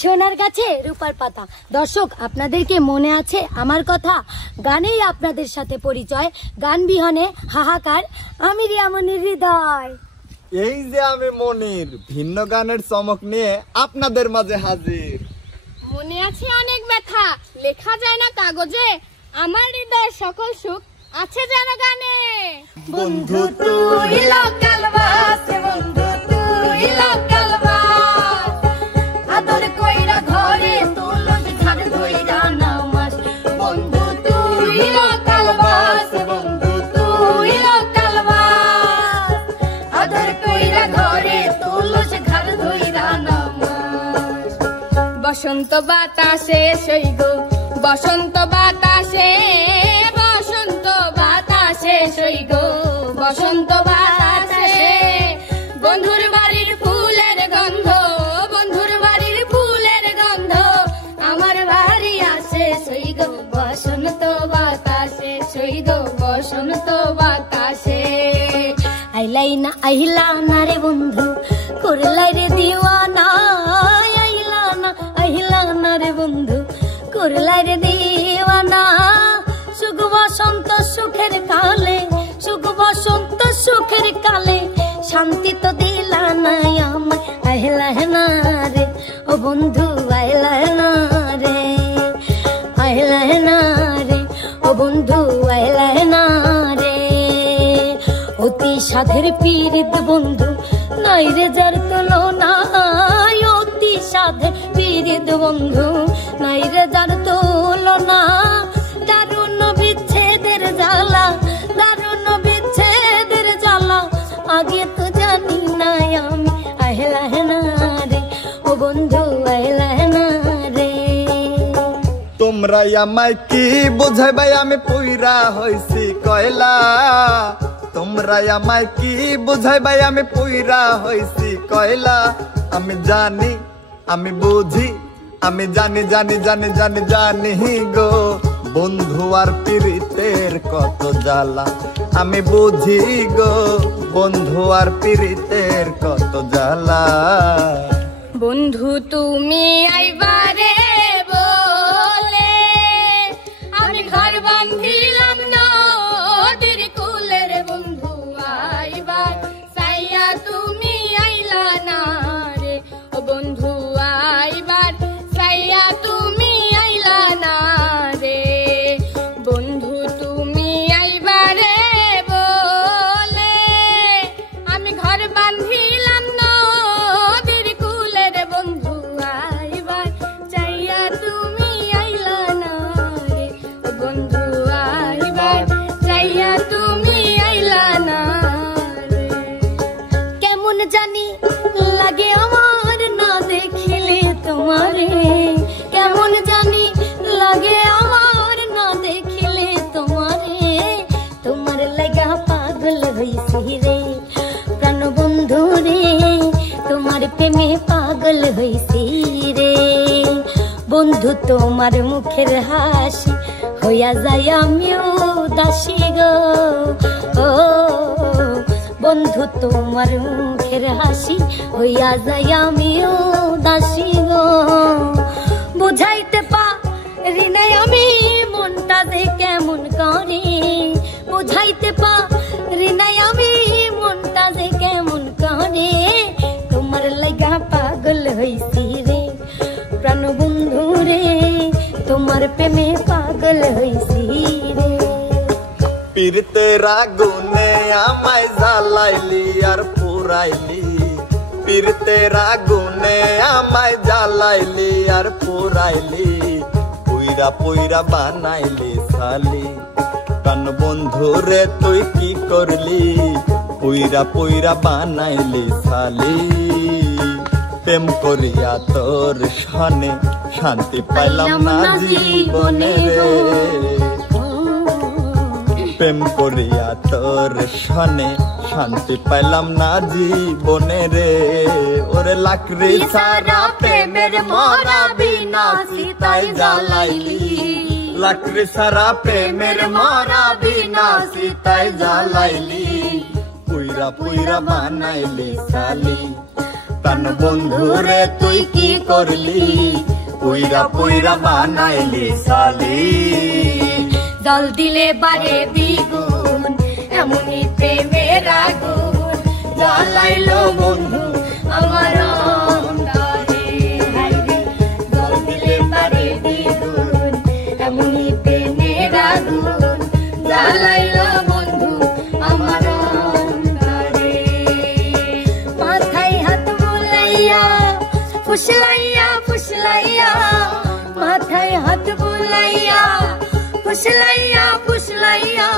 সোনার গাছে রূপার পাতা। দর্শক, আপনাদেরকে মনে আছে আমার কথা? গানেই আপনাদের সাথে পরিচয়, গান বিহনে হাহাকার। আমি রিয়া মনির হৃদয়। এই যে আমি মনির, ভিন্ন গানের চমক নিয়ে আপনাদের মাঝে হাজির। মনে আছে অনেক ব্যথা, লেখা যায় না কাগজে, আমার হৃদয়ের সকল সুখ আছে যেন গানে। বন্ধু তুই লোকাল বাস, বন্ধু তুই লোকাল বাস, আদর কইরা ঘরে তুলবি ঝাড় ধইরা নামাস। বন্ধু তুই লোকাল বাস, বন্ধু তুই লোকাল বাস, আদর কইরা ঘরে তুলবি ঝাড় ধইরা নামাস। বসন্ত বাতাসে সইগো, বসন্ত বাতাসে, বসন্ত বাতাসে সইগো, বসন্ত বাতাসে, বন্ধুর বাড়ির ফুলের গন্ধ, বন্ধুর বাড়ির ফুলের গন্ধ আমার বাড়ি আসে সইগো, বসন্ত বাতাসে সইগো, বসন্ত বাতাসে। আইলাই না রে বন্ধু, করলাই রে দিওয়ানা, আইলা না রে বন্ধু, করলাই রে দিওয়ানা। সুখ বসন্ত সুখের কালে, সুখ বসন্ত সুখের কালে, শান্তি তো দিলা না আমায়। আইলা না রে ও বন্ধু, আইলা না রে, আইলা না রে ও বন্ধু, আইলা না রে। অতি সাধের পীড়িত বন্ধু নাই রে যার তুলনা, অতি সাধের পীড়িত বন্ধু নাই রে যার তুলনা। দারুণ বিচ্ছেদের জ্বালা, দারুণ বিচ্ছেদের জ্বালা, আগে তো জানি না আমি। আইলা না রে ও বন্ধু, আইলা না রে। তোমরা আমায় কি বুঝাইবাই, আমি পুইরা হইছি কয়লা। তোমরা আমায় কি বুঝাইবাই, আমি পুইরা হইছি কয়লা। আমি জানি, আমি বুঝি, আমি জানি জানি জানি জানি জানি গো, বন্ধু আর পীড়িতের কত জ্বালা। আমি বুঝি গো, বন্ধু আর পীড়িতের কত জ্বালা। বন্ধু তুমি আইবারে বলে আমি ঘর বাঁধিলাম নদীর কুলের, বন্ধু আইবার সাইয়া তুমি আইলা না রে ও বন্ধু, আইবার সাইয়া তুমি আইলা না রে। বন্ধু তুমি আইবারে বলে আমি ঘর বাঁধিলাম নদীর কুলের, বন্ধু আইবার চাইয়া তুমি আইলা না রে ও বন্ধু, আইবার চাইয়া তুমি আইলা না রে। কেমন জানি লাগে আমার না দেখিলে তোমারে, কেমন জানি লাগে আমার না দেখিলে তোমারে। তোমার লাগা পাগল হইছি রে প্রাণ বন্ধু রে, তোমার প্রেমে পাগল হইছি রে বন্ধু। তোমার মুখের হাসি হইয়া যায় আমিও দাসী গো, ও বন্ধু তোমার মুখের হাসি হইয়া যায় আমিও দাসী গো। বুঝাইতে পারি নাই আমি মনটা যে কেমন করে, বুঝাইতে পারি নাই আমি মনটা যে কেমন করে। তোমার লাগা পাগল হইছি রে প্রাণ বন্ধু রে, তোমার প্রেমে পাগল হইছি রে। পীড়িতের আগুনে আমায় জ্বালাইলি আর পুরাইলি, পীড়িতের আগুনে আমায় জ্বালাইলি আর পুরাইলি, পুইরা পুইরা বানাইলি সালি। প্রাণ বন্ধু রে তুই কি করলি, পুইরা পুইরা বানাইলি সালি। প্রেম করিয়া তোর সনে শান্তি পাইলাম না জীবনে রে, প্রেম করিয়া তোর সনে শান্তি পাইলাম না জীবনে রে। ওরে লাকড়ি সারা প্রেমের মরা বিনা সীতাই জ্বালাইলি, লাকড়ি সারা প্রেমের মরা বিনা সীতাই জ্বালাইলি, পুইরা পুইরা বানাইলি সালি। তান বন্ধু রে তুই কি করলি পুইরা পুইরা বানাইলি সালি জল দিলে বাড়ে দ্বিগুণ এমনই প্রেমের আগুন জ্বালাইলো বন্ধু আমার অন্তরে জল দিলে বাড়ে দ্বিগুণ এমনই প্রেমের আগুন জ্বালাইলো বন্ধু আমার অন্তরে মাথায় হাত বুলাইয়া ফুসলাইয়া ফুসলাইয়া মাথায় হাত বুলাইয়া ফুসলাইয়া ফুসলাইয়া